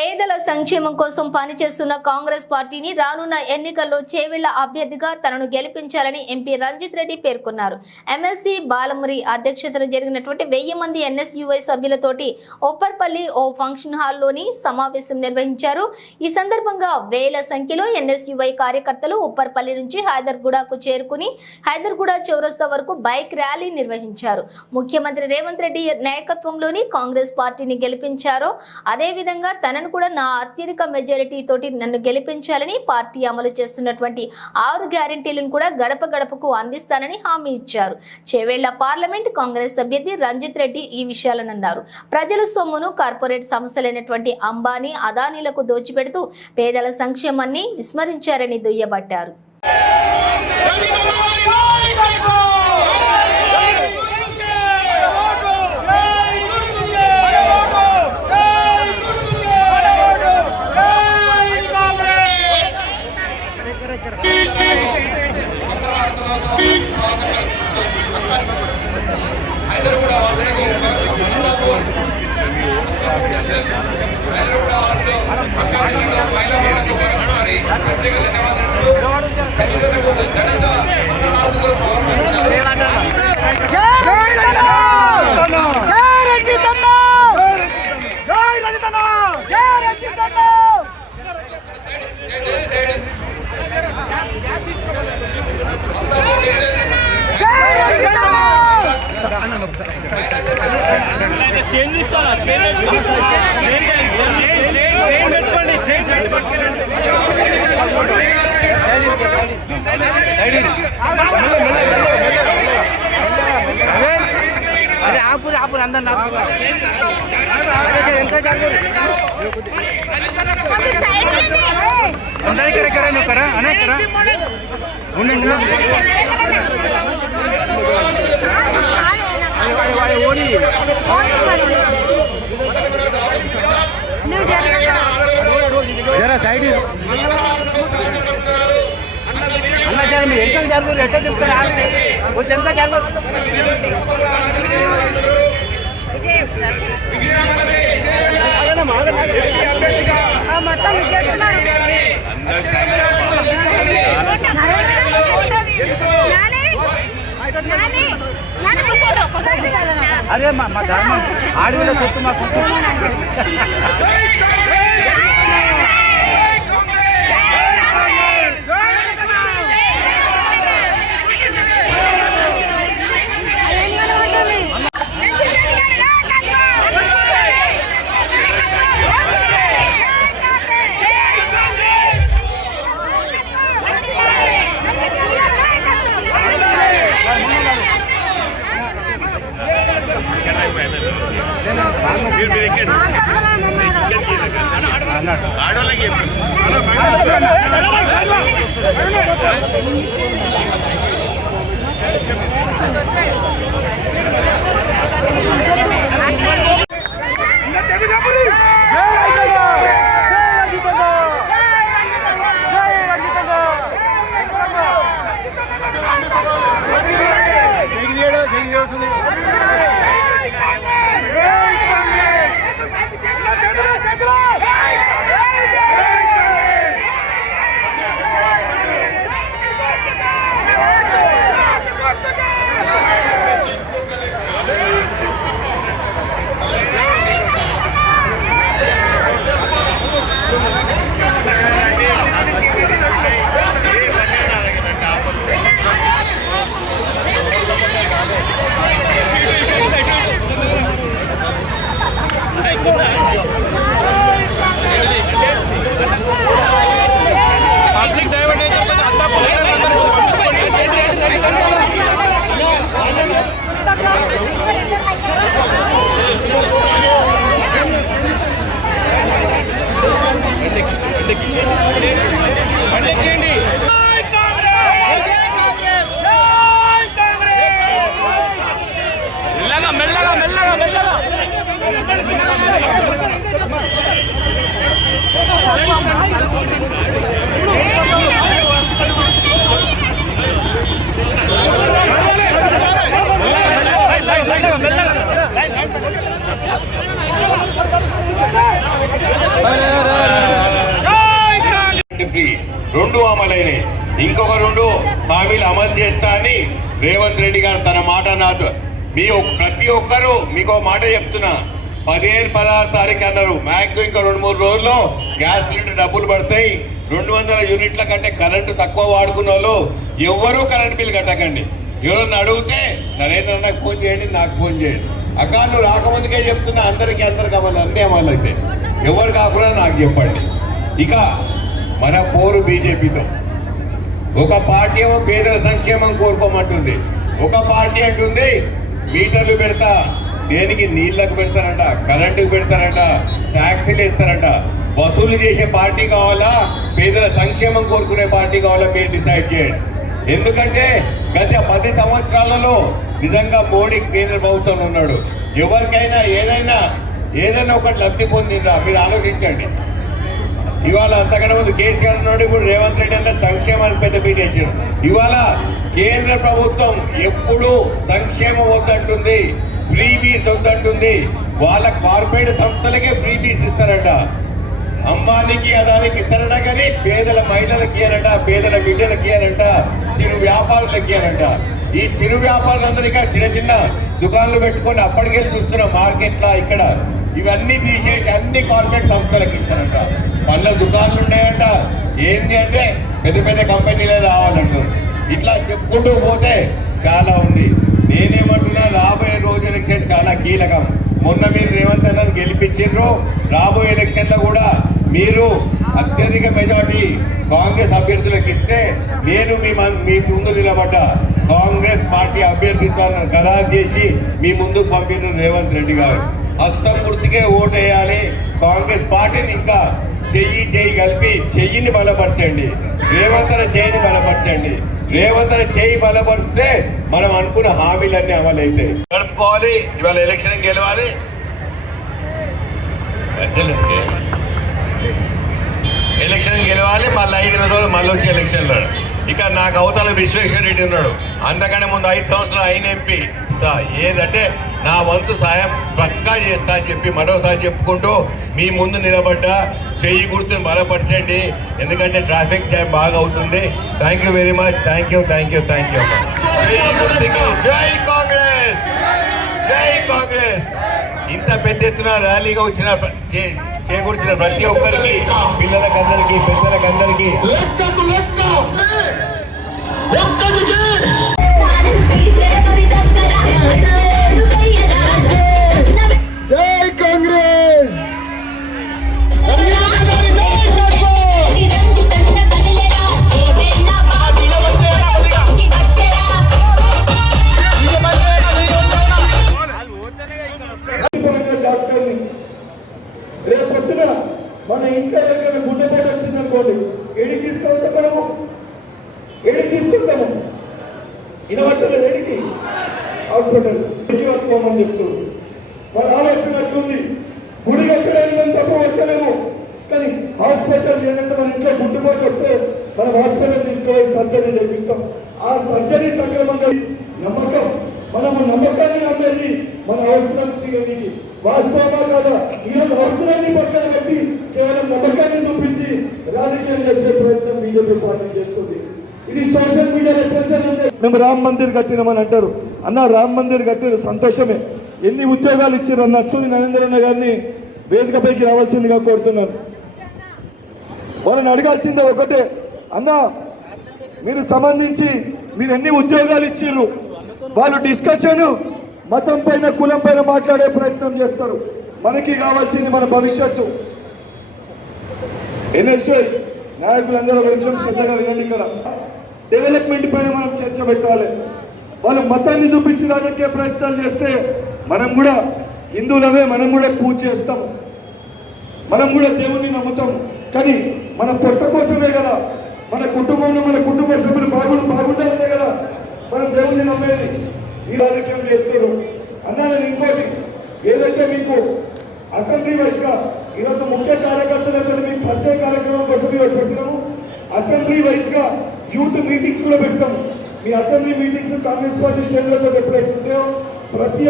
పేదల సంక్షేమం కోసం పనిచేస్తున్న కాంగ్రెస్ పార్టీని రానున్న ఎన్నికల్లో చేవెళ్ళ అభ్యర్థిగా తనను గెలిపించాలని ఎంపీ రంజిత్ రెడ్డి పేర్కొన్నారు. ఎమ్మెల్సీ బాలమురి అధ్యక్షతన జరిగినటువంటి వెయ్యి మంది ఎన్ఎస్యుఐ సభ్యులతోటి ఒప్పర్పల్లి ఓ ఫంక్షన్ హాల్లోని సమావేశం నిర్వహించారు. ఈ సందర్భంగా వేల సంఖ్యలో ఎన్ఎస్యుఐ కార్యకర్తలు ఉప్పర్పల్లి నుంచి హైదర్గూడకు చేరుకుని హైదర్గూడ చౌరస్తా వరకు బైక్ ర్యాలీ నిర్వహించారు. ముఖ్యమంత్రి రేవంత్ రెడ్డి నాయకత్వంలోని కాంగ్రెస్ పార్టీని గెలిపించారో. అదేవిధంగా తనను కూడా నా అత్యధిక మెజారిటీ తోటి నన్ను గెలిపించాలని పార్టీ అమలు చేస్తున్నటువంటి ఆరు గ్యారెంటీలను కూడా గడప గడపకు అందిస్తానని హామీ ఇచ్చారు. చేవేళ్ళ పార్లమెంట్ కాంగ్రెస్ అభ్యర్థి రంజిత్ రెడ్డి ఈ విషయాలను అన్నారు. ప్రజల సొమ్మును కార్పొరేట్ సంస్థలైనటువంటి అంబానీ అదానీలకు దోచిపెడుతూ పేదల సంక్షేమాన్ని విస్మరించారని దుయ్యబట్టారు. హైదరాబాద్ వాసులు పక్క జిల్లాలో మహిళా వాళ్ళకు మరొకసారి ప్రత్యేక ధన్యవాదాలు తల్లిదండ్రులకు ఘనంగా మంగళారతిలో స్వాగతం చేంజ్ తీసుకోవాలా చేంజ్ అరే ఆపురు ఆపురు అందరు నాకు ఎంత అందరి ఇక్కడ నువ్వు కరా అనే కరా ఉండండి ఓడి సార్ మీరు ఎంత జరుగుతుంది ఎట్లా చెప్తారా కొంచెం ఎంత జరుగుతుంది మొత్తం మా మా ధర్మం. ఆడవిలో సొత్తు మాకు పబ్లిక్ రెండు అమలైన ఇంకొక రెండు హామీలు అమలు చేస్తా అని రేవంత్ రెడ్డి గారు తన మాట నాతో మీ ప్రతి ఒక్కరూ మీకు ఒక మాట చెప్తున్నా. పదిహేను పదహారు తారీఖు అన్నారు. మ్యాక్సిమం ఇంకా రెండు మూడు రోజుల్లో గ్యాస్ సిలిండర్ డబ్బులు పడతాయి. రెండు వందల యూనిట్ల కంటే కరెంటు తక్కువ వాడుకున్న వాళ్ళు ఎవ్వరూ కరెంట్ బిల్ కట్టకండి. ఎవరన్నా అడిగితే నరేంద్ర నాకు ఫోన్ చేయండి నాకు ఫోన్ చేయండి. అక్క నువ్వు రాకముందుకే చెప్తున్నా అందరికీ అందరికి అమలు అన్నీ అమలు అయితే. ఎవరు కాకుండా నాకు చెప్పండి. ఇక మన పోరు బీజేపీతో. ఒక పార్టీ ఏమో పేదల సంక్షేమం కోరుకోమంటుంది. ఒక పార్టీ అంటుంది మీటర్లు పెడతా. దేనికి నీళ్ళకు పెడతారంట? కరెంటుకు పెడతారంట? ట్యాక్సీలు ఇస్తారంట వసూలు చేసే పార్టీ కావాలా? పేదల సంక్షేమం కోరుకునే పార్టీ కావాలా? మీరు డిసైడ్ చేయండి. ఎందుకంటే గత పది సంవత్సరాలలో నిజంగా మోడీ కేంద్ర ప్రభుత్వం ఉన్నాడు. ఎవరికైనా ఏదైనా ఏదైనా ఒకటి లబ్ధి పొందిందా? మీరు ఆలోచించండి. ఇవాళ అంతకంటే ముందు కేసీఆర్ ఉన్నాడు. ఇప్పుడు రేవంత్ రెడ్డి అన్న సంక్షేమానికి పెద్ద పీటేసారు ఇవాళ కేంద్ర ప్రభుత్వం ఎప్పుడు సంక్షేమం వద్దంటుంది ఫ్రీ బీస్ వద్దంటుంది. వాళ్ళ కార్పొరేట్ సంస్థలకే ఫ్రీ బీస్ ఇస్తారట. అంబానీకి అదానికి ఇస్తారట కానీ పేదల మహిళలకి ఇయ్యారట పేదల బిడ్డలకి ఇయ్యారట చిరు వ్యాపారులకి ఇయ్యారట. ఈ చిరు వ్యాపారులందరికీ చిన్న చిన్న దుకాణాలు పెట్టుకొని అప్పటికెళ్ళి చూస్తున్నాం మార్కెట్లా ఇక్కడ. ఇవన్నీ తీసేసి అన్ని కార్పొరేట్ సంస్థలకు ఇస్తారంట. పళ్ళ దుకాణాలు ఉన్నాయంట. ఏంది అంటే పెద్ద పెద్ద కంపెనీలే రావాలంటారు. ఇట్లా చెప్పుకుంటూ పోతే చాలా ఉంది. నేనేమంటున్నా రాబోయే రోజు ఎలక్షన్ చాలా కీలకం. మొన్న మీరు రేవంత్ అన్నను గెలిపించిండ్రు. రాబోయే ఎలక్షన్లో కూడా మీరు అత్యధిక మెజార్టీ కాంగ్రెస్ అభ్యర్థులకు ఇస్తే నేను మీ మన్- మీ ముందు నిలబడ్డా. కాంగ్రెస్ పార్టీ అభ్యర్థిత్వాన్ని ఖరారు చేసి మీ ముందుకు పంపిన రేవంత్ రెడ్డి గారు. హస్తం గుర్తుకే ఓటు వేయాలి. కాంగ్రెస్ పార్టీని ఇంకా చెయ్యి చెయ్యి కలిపి చెయ్యిని బలపరచండి. రేవంతన చేయిని బలపరచండి. రేవంత్ చేయి బలపరిస్తే మనం అనుకున్న హామీలన్నీ అమలైతే. గడుపుకోవాలి ఇవాళ ఎలక్షన్ గెలవాలి. ఎలక్షన్ గెలవాలి మళ్ళీ ఐదు రోజులు మళ్ళీ వచ్చి ఎలక్షన్లో ఇక నాకు అవతల విశ్వేశ్వర రెడ్డి ఉన్నాడు. అంతకంటే ముందు ఐదు సంవత్సరాలు అయిన ఎంపీ. ఏదంటే నా వంతు సాయం పక్కా చేస్తా అని చెప్పి మరోసారి చెప్పుకుంటూ మీ ముందు నిలబడ్డా చెయ్యి గుర్తుని బలపరచండి. ఎందుకంటే ట్రాఫిక్ జామ్ బాగా అవుతుంది. Thank you very much thank you thank you thank you జై కాంగ్రెస్! జై కాంగ్రెస్! ఇంత పెద్ద ఎత్తున ర్యాలీగా వచ్చిన చేకూర్చిన ప్రతి ఒక్కరికి పిల్లలకందరికి పెద్దలకందరికి. లెక్కకు లెక్క! ఒక్కటికి హాస్పిటల్ ఇంటి పట్టుకోమని చెప్తూ మన ఆలోచన అట్లుంది. గుడి కట్టడానికి తప్ప పట్టలేము కానీ హాస్పిటల్ ఏంటంటే మన ఇంట్లో గుడ్డుపోటు వస్తే మనం హాస్పిటల్ తీసుకుపోయి సర్జరీ చేపిస్తాం. ఆ సర్జరీ సక్రమంగా నమ్మకం మనము నమ్మకాన్ని నమ్మేది మన అవసరం తీరడానికి వాస్తవమా కాదా? ఈరోజు అవసరాన్ని పక్కన పెట్టి కేవలం నమ్మకాన్ని చూపించి రాజకీయం చేసే ప్రయత్నం బీజేపీ పార్టీ చేస్తుంది. ఇది సోషల్ మీడియాలో ప్రచారం మేము రామ్ మందిర్ కట్టినామని అంటారు. అన్న రామ్ మందిర్ కట్టారు సంతోషమే. ఎన్ని ఉద్యోగాలు ఇచ్చారు అన్న సూర్య నరేంద్ర అన్న గారిని వేదికపైకి రావాల్సిందిగా కోరుతున్నాను. వాళ్ళని అడగాల్సిందే ఒకటే. అన్న మీరు సంబంధించి మీరు ఎన్ని ఉద్యోగాలు ఇచ్చిర్రు? వాళ్ళు డిస్కషన్ మతం పైన కులం పైన మాట్లాడే ప్రయత్నం చేస్తారు. మనకి కావాల్సింది మన భవిష్యత్తు. ఎన్ఎస్ఐ నాయకులందరూ ఒక నిమిషం శ్రద్ధగా వినండి ఇక్కడ. డెవలప్మెంట్ పైన మనం చర్చ పెట్టాలి. వాళ్ళు మతాన్ని చూపించి రాజకీయ ప్రయత్నాలు చేస్తే మనం కూడా హిందువులమే మనం కూడా పూజ చేస్తాం. మనం కూడా దేవుణ్ణి నమ్ముతాం. కానీ మన పొట్ట కోసమే కదా మన కుటుంబంలో మన కుటుంబ సభ్యులు బాగుండు బాగుండాలనే కదా మనం దేవుణ్ణి నమ్మేది. ఈ రాజకీయం చేస్తారు అన్నా నేను ఇంకోటి. ఏదైతే మీకు అసెంబ్లీ వైస్గా ఈరోజు ముఖ్య కార్యకర్తలతో మీకు పరిచయ కార్యక్రమం కోసం ఈరోజు పెట్టినాము అసెంబ్లీ వైస్గా యూత్ మీటింగ్స్ కూడా పెడతాం. మీ అసెంబ్లీ మీటింగ్స్ కాంగ్రెస్ పార్టీ స్టేట్లతో ఎప్పుడైతే ఉంటాయో ప్రతి